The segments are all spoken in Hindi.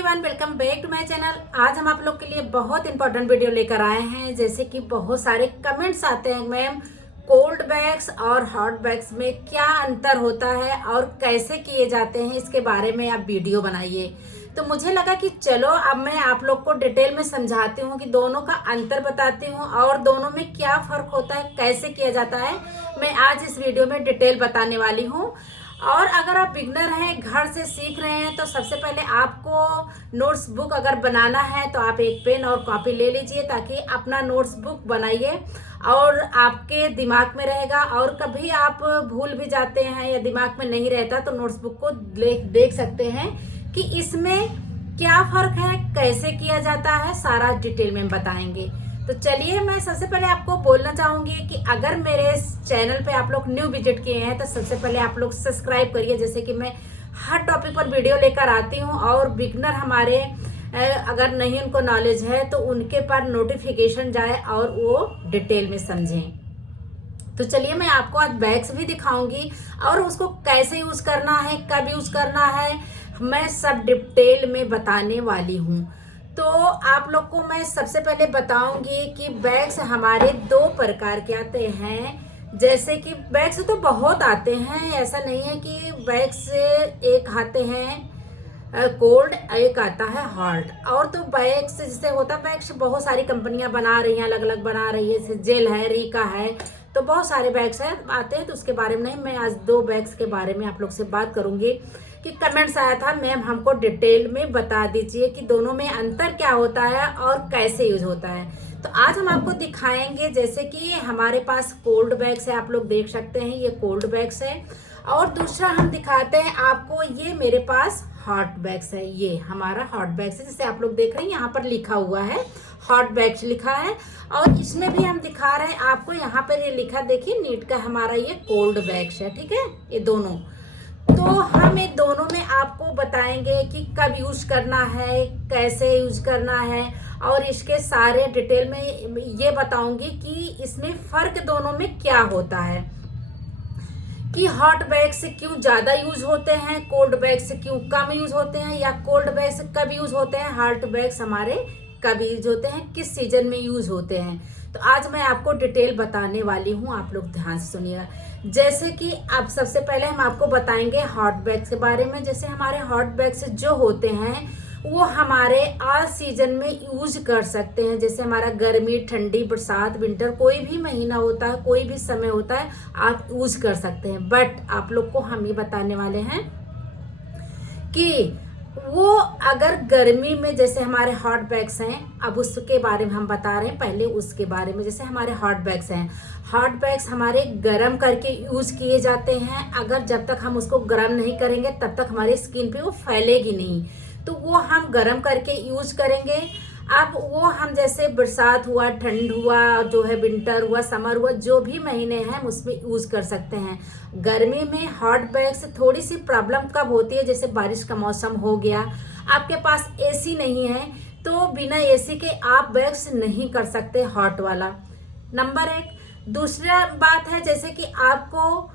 Everyone, welcome back to my channel. आज हम आप लोग के लिए बहुत इंपॉर्टेंट वीडियो लेकर आए हैं। जैसे कि बहुत सारे कमेंट्स आते हैं, मैम कोल्ड बैग्स और हॉट बैग्स में क्या अंतर होता है और कैसे किए जाते हैं, इसके बारे में आप वीडियो बनाइए। तो मुझे लगा कि चलो अब मैं आप लोग को डिटेल में समझाती हूँ कि दोनों का अंतर बताती हूँ और दोनों में क्या फ़र्क होता है, कैसे किया जाता है। मैं आज इस वीडियो में डिटेल बताने वाली हूँ। और अगर आप बिगनर हैं, घर से सीख रहे हैं, तो सबसे पहले आपको नोट्स बुक अगर बनाना है तो आप एक पेन और कॉपी ले लीजिए ताकि अपना नोट्स बुक बनाइए और आपके दिमाग में रहेगा। और कभी आप भूल भी जाते हैं या दिमाग में नहीं रहता तो नोट्स बुक को देख सकते हैं कि इसमें क्या फ़र्क है, कैसे किया जाता है, सारा डिटेल में बताएंगे। तो चलिए, मैं सबसे पहले आपको बोलना चाहूँगी कि अगर मेरे चैनल पे आप लोग न्यू विजिट किए हैं तो सबसे पहले आप लोग सब्सक्राइब करिए। जैसे कि मैं हर टॉपिक पर वीडियो लेकर आती हूँ और बिगनर हमारे अगर नहीं उनको नॉलेज है तो उनके पर नोटिफिकेशन जाए और वो डिटेल में समझें। तो चलिए, मैं आपको आज बैग्स भी दिखाऊंगी और उसको कैसे यूज़ करना है, कब यूज़ करना है, मैं सब डिटेल में बताने वाली हूँ। तो आप लोग को मैं सबसे पहले बताऊंगी कि बैग्स हमारे दो प्रकार के आते हैं। जैसे कि बैग्स तो बहुत आते हैं, ऐसा नहीं है कि बैग्स एक आते हैं कोल्ड, एक आता है हॉट। और तो बैग्स जैसे होता है, बैग्स बहुत सारी कंपनियां बना रही हैं, अलग अलग बना रही है, जैसे जेल है, रीका है, तो बहुत सारे बैग्स हैं आते हैं। तो उसके बारे में नहीं, मैं आज दो बैग्स के बारे में आप लोग से बात करूंगी कि कमेंट्स आया था, मैम हमको डिटेल में बता दीजिए कि दोनों में अंतर क्या होता है और कैसे यूज होता है। तो आज हम आपको दिखाएंगे। जैसे कि हमारे पास कोल्ड बैग्स है, आप लोग देख सकते हैं, ये कोल्ड बैग्स है। और दूसरा हम दिखाते हैं आपको, ये मेरे पास हॉट बैग्स है, ये हमारा हॉट बैग्स है। जैसे आप लोग देख रहे हैं, यहाँ पर लिखा हुआ है हॉट बैग्स लिखा है। और इसमें भी हम दिखा रहे हैं आपको, यहाँ पर ये लिखा देखिए नीट का, हमारा ये कोल्ड बैग्स है। ठीक है, ये दोनों। तो हम ये दोनों में आपको बताएंगे कि कब यूज करना है, कैसे यूज करना है, और इसके सारे डिटेल में ये बताऊंगी कि इसमें फर्क दोनों में क्या होता है, कि हॉट बैग से क्यों ज्यादा यूज होते हैं, कोल्ड बैग से क्यों कम यूज होते हैं, या कोल्ड बैग से कब यूज होते हैं, हॉट बैग्स हमारे कब यूज होते हैं, किस सीजन में यूज होते हैं। तो आज मैं आपको डिटेल बताने वाली हूँ, आप लोग ध्यान से सुनिएगा। जैसे कि अब सबसे पहले हम आपको बताएंगे हॉट बैग्स के बारे में। जैसे हमारे हॉट बैग्स जो होते हैं वो हमारे ऑल सीजन में यूज कर सकते हैं। जैसे हमारा गर्मी, ठंडी, बरसात, विंटर, कोई भी महीना होता है, कोई भी समय होता है, आप यूज कर सकते हैं। बट आप लोग को हम ये बताने वाले हैं कि वो अगर गर्मी में, जैसे हमारे हॉट बैग्स हैं, अब उसके बारे में हम बता रहे हैं, पहले उसके बारे में। जैसे हमारे हॉट बैग्स हैं, हॉट बैग्स हमारे गर्म करके यूज किए जाते हैं। अगर जब तक हम उसको गर्म नहीं करेंगे तब तक हमारी स्किन पे वो फैलेगी नहीं, तो वो हम गर्म करके यूज करेंगे। अब वो हम जैसे बरसात हुआ, ठंड हुआ, जो है विंटर हुआ, समर हुआ, जो भी महीने हैं उसमें यूज कर सकते हैं। गर्मी में हॉट बैग से थोड़ी सी प्रॉब्लम कब होती है, जैसे बारिश का मौसम हो गया, आपके पास एसी नहीं है, तो बिना एसी के आप बैग्स नहीं कर सकते हॉट वाला, नंबर एक। दूसरा बात है, जैसे कि आपको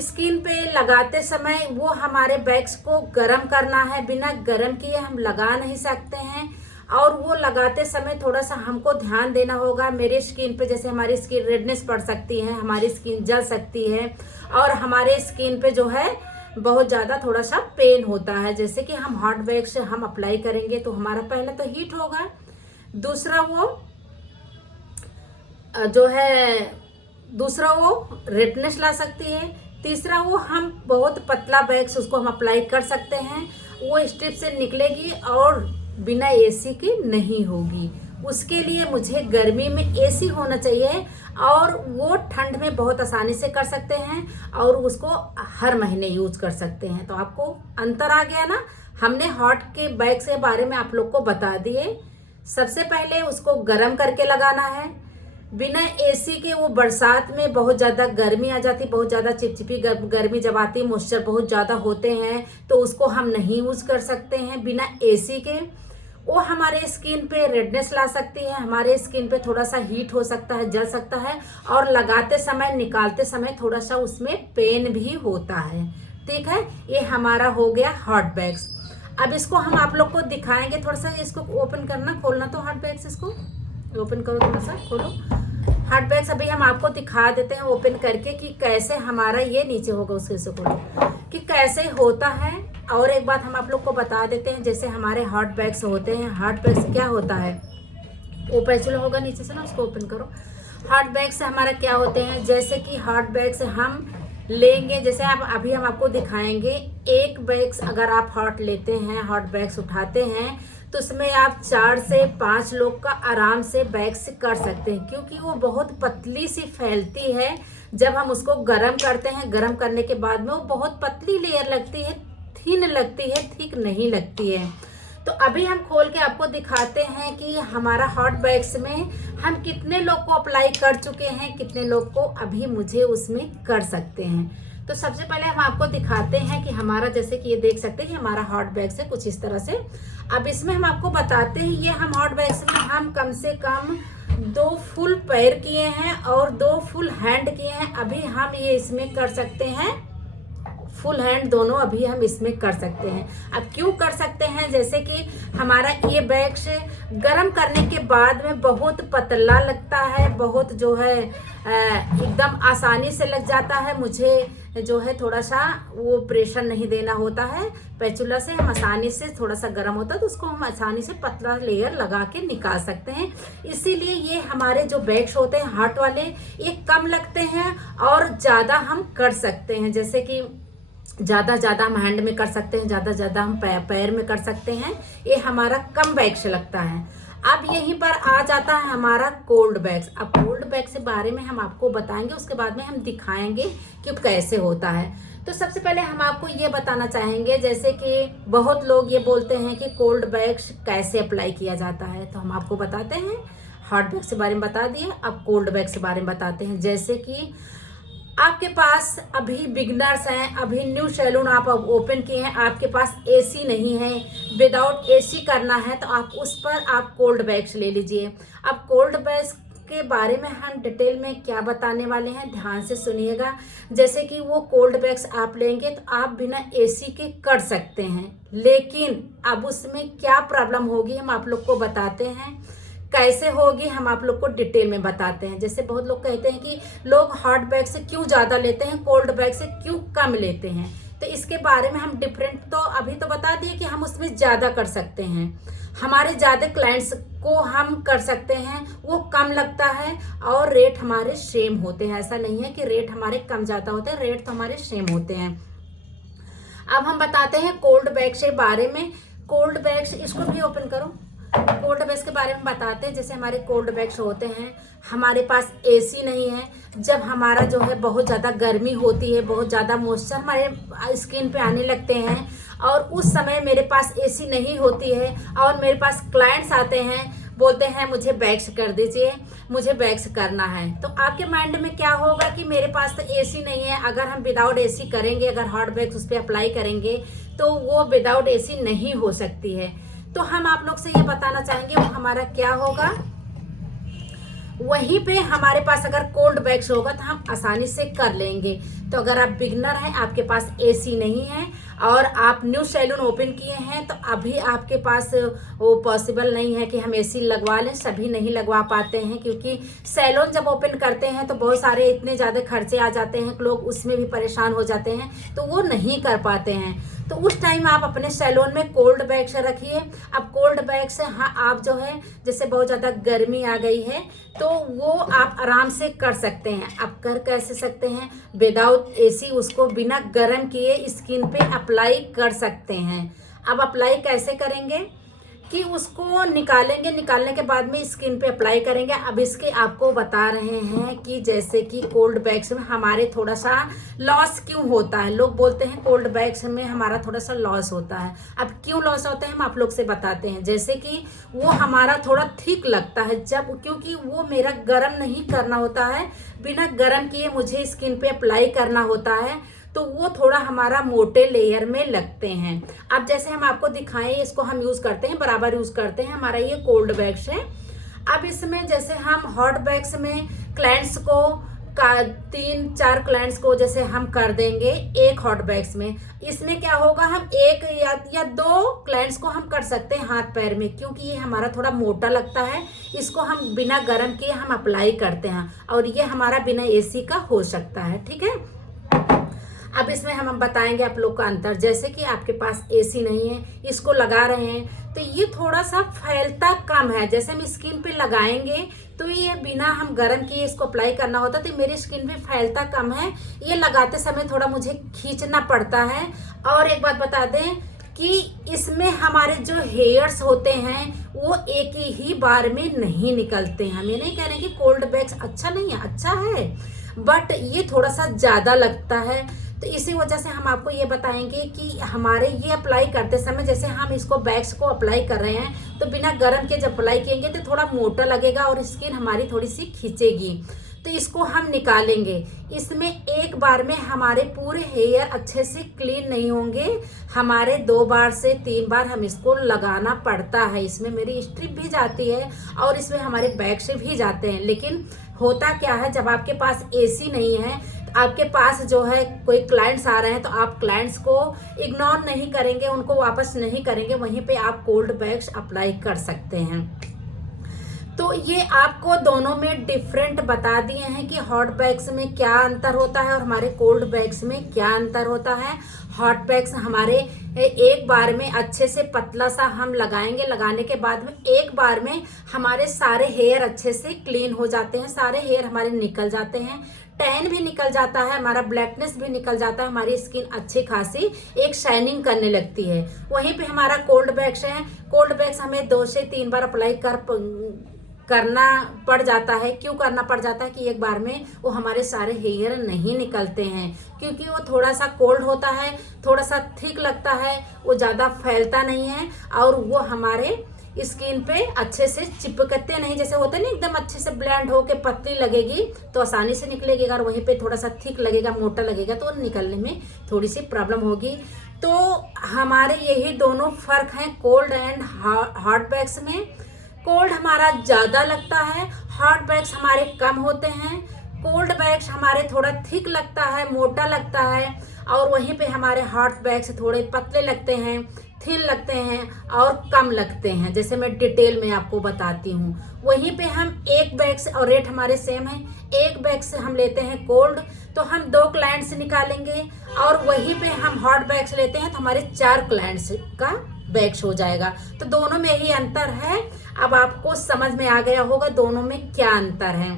स्किन पे लगाते समय वो हमारे बैग्स को गर्म करना है, बिना गर्म किए हम लगा नहीं सकते हैं। और वो लगाते समय थोड़ा सा हमको ध्यान देना होगा। मेरे स्किन पे, जैसे हमारी स्किन रेडनेस पड़ सकती है, हमारी स्किन जल सकती है, और हमारे स्किन पे जो है बहुत ज़्यादा थोड़ा सा पेन होता है। जैसे कि हम हॉट बैग से हम अप्लाई करेंगे तो हमारा पहले तो हीट होगा, दूसरा वो रेडनेस ला सकती है, तीसरा वो हम बहुत पतला बैग्स उसको हम अप्लाई कर सकते हैं, वो स्ट्रिप से निकलेगी और बिना एसी के नहीं होगी। उसके लिए मुझे गर्मी में एसी होना चाहिए, और वो ठंड में बहुत आसानी से कर सकते हैं और उसको हर महीने यूज कर सकते हैं। तो आपको अंतर आ गया ना। हमने हॉट के बैग के बारे में आप लोग को बता दिए। सबसे पहले उसको गर्म करके लगाना है, बिना एसी के। वो बरसात में बहुत ज़्यादा गर्मी आ जाती, बहुत ज़्यादा चिपचिपी गर्मी जब आती है, मॉइस्चर बहुत ज़्यादा होते हैं, तो उसको हम नहीं यूज कर सकते हैं बिना एसी के। वो हमारे स्किन पे रेडनेस ला सकती है, हमारे स्किन पे थोड़ा सा हीट हो सकता है, जल सकता है, और लगाते समय, निकालते समय थोड़ा सा उसमें पेन भी होता है। ठीक है, ये हमारा हो गया हॉट बैग्स। अब इसको हम आप लोग को दिखाएंगे। थोड़ा सा इसको ओपन करना, खोलना तो हॉट बैग्स, इसको ओपन करो, थोड़ा सा खोलो हॉट बैग्स। अभी हम आपको दिखा देते हैं ओपन करके कि कैसे हमारा ये नीचे होगा, उसके से खोलो कि कैसे होता है। और एक बात हम आप लोग को बता देते हैं, जैसे हमारे हॉट बैग्स होते हैं, हॉट बैग्स क्या होता है, वो पैचुला होगा नीचे से ना, उसको ओपन करो। हॉट बैग्स हमारा क्या होते हैं, जैसे कि हॉट बैग्स हम लेंगे, जैसे आप अभी हम आपको दिखाएंगे। एक बैग्स अगर आप हॉट लेते हैं, हॉट बैग्स उठाते हैं, तो उसमें आप 4 से 5 लोग का आराम से बैग्स कर सकते हैं, क्योंकि वो बहुत पतली सी फैलती है। जब हम उसको गर्म करते हैं, गर्म करने के बाद में वो बहुत पतली लेयर लगती है, थिन लगती है, थिक नहीं लगती है। तो अभी हम खोल के आपको दिखाते हैं कि हमारा हॉट बैग्स में हम कितने लोग को अप्लाई कर चुके हैं, कितने लोग को अभी मुझे उसमें कर सकते हैं। तो सबसे पहले हम आपको दिखाते हैं कि हमारा, जैसे कि ये देख सकते हैं कि हमारा हॉट बैग्स है कुछ इस तरह से। अब इसमें हम आपको बताते हैं, ये हम हॉट बैग्स में हम कम से कम 2 फुल पैर किए हैं और 2 फुल हैंड किए हैं। अभी हम ये इसमें कर सकते हैं, फुल हैंड दोनों अभी हम इसमें कर सकते हैं। अब क्यों कर सकते हैं, जैसे कि हमारा ये बैग से गर्म करने के बाद में बहुत पतला लगता है, बहुत जो है एकदम आसानी से लग जाता है। मुझे जो है थोड़ा सा वो प्रेशर नहीं देना होता है, पैचुला से हम आसानी से, थोड़ा सा गर्म होता है तो उसको हम आसानी से पतला लेयर लगा के निकाल सकते हैं। इसीलिए ये हमारे जो बैग्स होते हैं हॉट वाले, ये कम लगते हैं और ज़्यादा हम कर सकते हैं। जैसे कि ज़्यादा हम हैंड में कर सकते हैं, ज़्यादा हम पैर में कर सकते हैं। ये हमारा कम बैग से लगता है। अब यहीं पर आ जाता है हमारा कोल्ड बैग्स। अब कोल्ड बैग के बारे में हम आपको बताएंगे, उसके बाद में हम दिखाएंगे कि कैसे होता है। तो सबसे पहले हम आपको ये बताना चाहेंगे, जैसे कि बहुत लोग ये बोलते हैं कि कोल्ड बैग्स कैसे अप्लाई किया जाता है, तो हम आपको बताते हैं। हॉट बैग के बारे में बता दिए, अब कोल्ड बैग के बारे में बताते हैं। जैसे कि आपके पास अभी बिगनर्स हैं, अभी न्यू सैलून आप ओपन किए हैं, आपके पास एसी नहीं है, विदाउट एसी करना है, तो आप उस पर आप कोल्ड बैग्स ले लीजिए। अब कोल्ड बैग्स के बारे में हम डिटेल में क्या बताने वाले हैं, ध्यान से सुनिएगा। जैसे कि वो कोल्ड बैग्स आप लेंगे तो आप बिना एसी के कर सकते हैं, लेकिन अब उसमें क्या प्रॉब्लम होगी हम आप लोग को बताते हैं। कैसे होगी हम आप लोग को डिटेल में बताते हैं। जैसे बहुत लोग कहते हैं कि लोग हॉट बैग से क्यों ज़्यादा लेते हैं, कोल्ड बैग से क्यों कम लेते हैं, तो इसके बारे में हम डिफरेंट तो अभी तो बता दिए कि हम उसमें ज़्यादा कर सकते हैं, हमारे ज़्यादा क्लाइंट्स को हम कर सकते हैं, वो कम लगता है और रेट हमारे सेम होते हैं। ऐसा नहीं है कि रेट हमारे कम ज़्यादा होते हैं, रेट तो हमारे सेम होते हैं। अब हम बताते हैं कोल्ड बैग के बारे में। कोल्ड बैग्स, इसको भी ओपन करो। कोल्ड बैग्स के बारे में बताते हैं। जैसे हमारे कोल्ड बैग्स होते हैं, हमारे पास एसी नहीं है, जब हमारा जो है बहुत ज़्यादा गर्मी होती है, बहुत ज़्यादा मॉइस्चर हमारे स्किन पे आने लगते हैं, और उस समय मेरे पास एसी नहीं होती है और मेरे पास क्लाइंट्स आते हैं, बोलते हैं मुझे बैग्स कर दीजिए, मुझे बैग्स करना है, तो आपके माइंड में क्या होगा कि मेरे पास तो एसी नहीं है। अगर हम विदाउट एसी करेंगे, अगर हॉट बैग्स उस पर अप्लाई करेंगे तो वो विदाउट एसी नहीं हो सकती है। तो हम आप लोग से ये बताना चाहेंगे वो हमारा क्या होगा। वहीं पे हमारे पास अगर कोल्ड बैग्स होगा तो हम आसानी से कर लेंगे। तो अगर आप बिगनर हैं, आपके पास एसी नहीं है और आप न्यू सैलून ओपन किए हैं, तो अभी आपके पास वो पॉसिबल नहीं है कि हम एसी लगवा लें। सभी नहीं लगवा पाते हैं, क्योंकि सैलून जब ओपन करते हैं तो बहुत सारे इतने ज़्यादा खर्चे आ जाते हैं, लोग उसमें भी परेशान हो जाते हैं, तो वो नहीं कर पाते हैं। तो उस टाइम आप अपने सैलून में कोल्ड बैग से रखिए। अब कोल्ड बैग से आप जो है, जैसे बहुत ज़्यादा गर्मी आ गई है, तो वो आप आराम से कर सकते हैं। आप कर कैसे सकते हैं, विदाउट एसी उसको बिना गर्म किए स्किन पे अप्लाई कर सकते हैं। अब अप्लाई कैसे करेंगे कि उसको निकालेंगे, निकालने के बाद में स्किन पे अप्लाई करेंगे। अब इसके आपको बता रहे हैं कि जैसे कि कोल्ड बैग्स में हमारे थोड़ा सा लॉस क्यों होता है। लोग बोलते हैं कोल्ड बैग्स में हमारा थोड़ा सा लॉस होता है। अब क्यों लॉस होता है हम आप लोग से बताते हैं। जैसे कि वो हमारा थोड़ा थिक लगता है, जब क्योंकि वो मेरा गर्म नहीं करना होता है, बिना गर्म किए मुझे स्किन पे अप्लाई करना होता है, तो वो थोड़ा हमारा मोटे लेयर में लगते हैं। अब जैसे हम आपको दिखाएं, इसको हम यूज़ करते हैं, बराबर यूज़ करते हैं। हमारा ये कोल्ड बैग्स है। अब इसमें जैसे हम हॉट बैग्स में क्लाइंट्स को 3-4 क्लाइंट्स को जैसे हम कर देंगे एक हॉट बैग्स में, इसमें क्या होगा, हम एक या 2 क्लाइंट्स को हम कर सकते हैं हाथ पैर में, क्योंकि ये हमारा थोड़ा मोटा लगता है। इसको हम बिना गर्म किए हम अप्लाई करते हैं और ये हमारा बिना एसी का हो सकता है। ठीक है, अब इसमें हम बताएंगे आप लोग का अंतर। जैसे कि आपके पास एसी नहीं है, इसको लगा रहे हैं तो ये थोड़ा सा फैलता कम है। जैसे हम स्किन पे लगाएंगे तो ये बिना हम गर्म किए इसको अप्लाई करना होता, तो मेरी स्किन पे फैलता कम है। ये लगाते समय थोड़ा मुझे खींचना पड़ता है। और एक बात बता दें कि इसमें हमारे जो हेयर्स होते हैं वो एक ही बार में नहीं निकलते हैं। हम ये नहीं कह रहे कि कोल्ड बैग्स अच्छा नहीं है, अच्छा है, बट ये थोड़ा सा ज़्यादा लगता है। तो इसी वजह से हम आपको ये बताएंगे कि हमारे ये अप्लाई करते समय, जैसे हम इसको बैग्स को अप्लाई कर रहे हैं तो बिना गर्म के जब अप्लाई करेंगे तो थोड़ा मोटा लगेगा और स्किन हमारी थोड़ी सी खींचेगी। तो इसको हम निकालेंगे। इसमें एक बार में हमारे पूरे हेयर अच्छे से क्लीन नहीं होंगे, हमारे 2 बार से 3 बार हम इसको लगाना पड़ता है। इसमें मेरी स्ट्रिप भी जाती है और इसमें हमारे बैग्स भी जाते हैं। लेकिन होता क्या है, जब आपके पास एसी नहीं है, आपके पास जो है कोई क्लाइंट्स आ रहे हैं तो आप क्लाइंट्स को इग्नोर नहीं करेंगे, उनको वापस नहीं करेंगे, वहीं पे आप कोल्ड बैग्स अप्लाई कर सकते हैं। तो ये आपको दोनों में डिफरेंट बता दिए हैं कि हॉट बैग्स में क्या अंतर होता है और हमारे कोल्ड बैग्स में क्या अंतर होता है। हॉट बैग्स हमारे एक बार में अच्छे से पतला सा हम लगाएंगे, लगाने के बाद में एक बार में हमारे सारे हेयर अच्छे से क्लीन हो जाते हैं, सारे हेयर हमारे निकल जाते हैं, टैन भी निकल जाता है, हमारा ब्लैकनेस भी निकल जाता है, हमारी स्किन अच्छी खासी एक शाइनिंग करने लगती है। वहीं पे हमारा कोल्ड बैग्स है, कोल्ड बैग्स हमें 2 से 3 बार अप्लाई करना पड़ जाता है। क्यों करना पड़ जाता है कि एक बार में वो हमारे सारे हेयर नहीं निकलते हैं, क्योंकि वो थोड़ा सा कोल्ड होता है, थोड़ा सा थिक लगता है, वो ज़्यादा फैलता नहीं है और वो हमारे स्किन पे अच्छे से चिपकते नहीं। जैसे होते नहीं एकदम अच्छे से ब्लेंड होके पतली लगेगी तो आसानी से निकलेगी, अगर वहीं पे थोड़ा सा थिक लगेगा, मोटा लगेगा तो निकलने में थोड़ी सी प्रॉब्लम होगी। तो हमारे यही दोनों फर्क हैं कोल्ड एंड हॉट बैग्स में। कोल्ड हमारा ज़्यादा लगता है, हॉट बैग्स हमारे कम होते हैं। कोल्ड बैग्स हमारे थोड़ा थिक लगता है, मोटा लगता है, और वहीं पे हमारे हॉट बैग्स थोड़े पतले लगते हैं, थिन लगते हैं और कम लगते हैं। जैसे मैं डिटेल में आपको बताती हूँ। वहीं पे हम एक बैग से, और रेट हमारे सेम है, एक बैग से हम लेते हैं कोल्ड तो हम 2 क्लाइंट्स निकालेंगे, और वहीं पे हम हॉट बैग्स लेते हैं तो हमारे 4 क्लाइंट्स का बैग्स हो जाएगा। तो दोनों में यही अंतर है। अब आपको समझ में आ गया होगा दोनों में क्या अंतर है।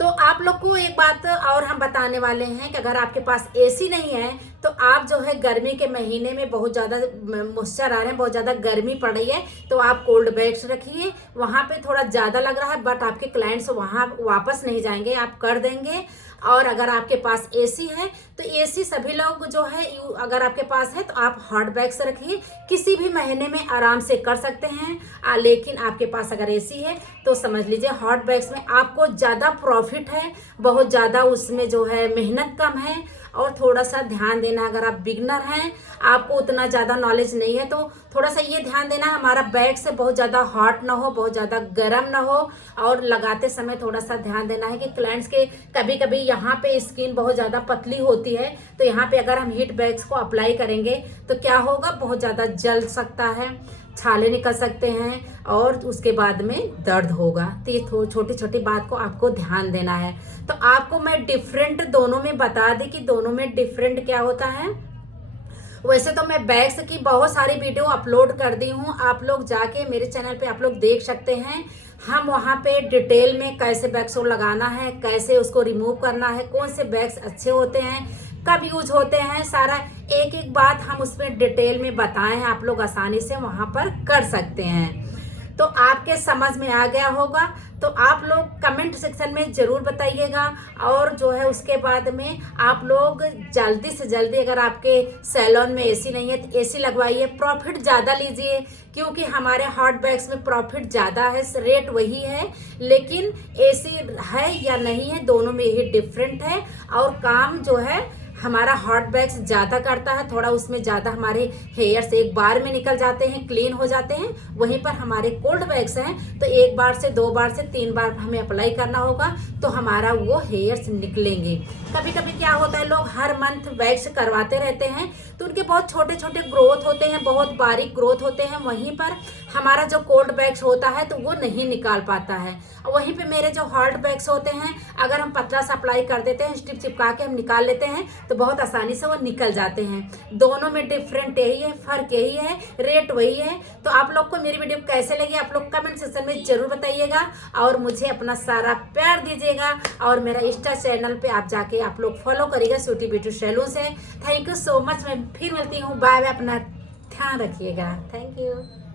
तो आप लोग को एक बात और हम बताने वाले हैं कि अगर आपके पास एसी नहीं है तो आप जो है गर्मी के महीने में बहुत ज़्यादा मॉइस्चर आ रहे हैं, बहुत ज़्यादा गर्मी पड़ रही है, तो आप कोल्ड बैग्स रखिए। वहाँ पे थोड़ा ज़्यादा लग रहा है बट आपके क्लाइंट्स वहाँ वापस नहीं जाएंगे, आप कर देंगे। और अगर आपके पास एसी है तो एसी सभी लोग जो है, अगर आपके पास है तो आप हॉट बैग्स रखिए, किसी भी महीने में आराम से कर सकते हैं। लेकिन आपके पास अगर एसी है तो समझ लीजिए हॉट बैग्स में आपको ज़्यादा प्रॉफिट है, बहुत ज़्यादा उसमें जो है मेहनत कम है, और थोड़ा सा ध्यान देना। अगर आप बिगनर हैं, आपको उतना ज़्यादा नॉलेज नहीं है, तो थोड़ा सा ये ध्यान देना हमारा बैग से बहुत ज़्यादा हॉट ना हो, बहुत ज़्यादा गर्म ना हो, और लगाते समय थोड़ा सा ध्यान देना है कि क्लाइंट्स के कभी कभी यहाँ पे स्किन बहुत ज़्यादा पतली होती है, तो यहाँ पे अगर हम हीट बैग्स को अप्लाई करेंगे तो क्या होगा, बहुत ज़्यादा जल सकता है, छाले निकल सकते हैं और उसके बाद में दर्द होगा। तो ये छोटी छोटी बात को आपको ध्यान देना है। तो आपको मैं डिफरेंट दोनों में बता दी कि दोनों में डिफरेंट क्या होता है। वैसे तो मैं बैग्स की बहुत सारी वीडियो अपलोड कर दी हूँ, आप लोग जाके मेरे चैनल पे आप लोग देख सकते हैं। हम वहाँ पे डिटेल में कैसे बैग्स को लगाना है, कैसे उसको रिमूव करना है, कौन से बैग्स अच्छे होते हैं, कब यूज होते हैं, सारा एक एक बात हम उसमें डिटेल में बताए हैं, आप लोग आसानी से वहाँ पर कर सकते हैं। तो आपके समझ में आ गया होगा। तो आप लोग कमेंट सेक्शन में ज़रूर बताइएगा, और जो है उसके बाद में आप लोग जल्दी से जल्दी, अगर आपके सैलून में एसी नहीं है तो एसी लगवाइए, प्रॉफिट ज़्यादा लीजिए, क्योंकि हमारे हॉट बैग्स में प्रॉफिट ज़्यादा है, रेट वही है, लेकिन एसी है या नहीं है दोनों में ही डिफरेंट है, और काम जो है हमारा हॉट वैक्स ज़्यादा करता है, थोड़ा उसमें ज़्यादा हमारे हेयर्स एक बार में निकल जाते हैं, क्लीन हो जाते हैं। वहीं पर हमारे कोल्ड वैक्स हैं तो एक बार से 2 बार से 3 बार हमें अप्लाई करना होगा तो हमारा वो हेयर्स निकलेंगे। कभी कभी क्या होता है, लोग हर मंथ वैक्स करवाते रहते हैं तो उनके बहुत छोटे छोटे ग्रोथ होते हैं, बहुत बारीक ग्रोथ होते हैं। वहीं पर हमारा जो कोल्ड वैक्स होता है तो वो नहीं निकाल पाता है। वहीं पे मेरे जो हॉट वैक्स होते हैं, अगर हम पतला सा अप्लाई कर देते हैं, स्टिप चिपका के हम निकाल लेते हैं तो बहुत आसानी से वो निकल जाते हैं। दोनों में डिफरेंट यही है, फर्क यही है, रेट वही है। तो आप लोग को मेरी वीडियो कैसे लगी आप लोग कमेंट सेक्शन में जरूर बताइएगा और मुझे अपना सारा प्यार दीजिएगा। और मेरा इंस्टा चैनल पे आप जाके आप लोग फॉलो करिएगा स्वीटी ब्यूटी सैलून से। Thank you so much. मैं फिर मिलती हूँ, बाय बाय। अपना ध्यान रखिएगा। Thank you.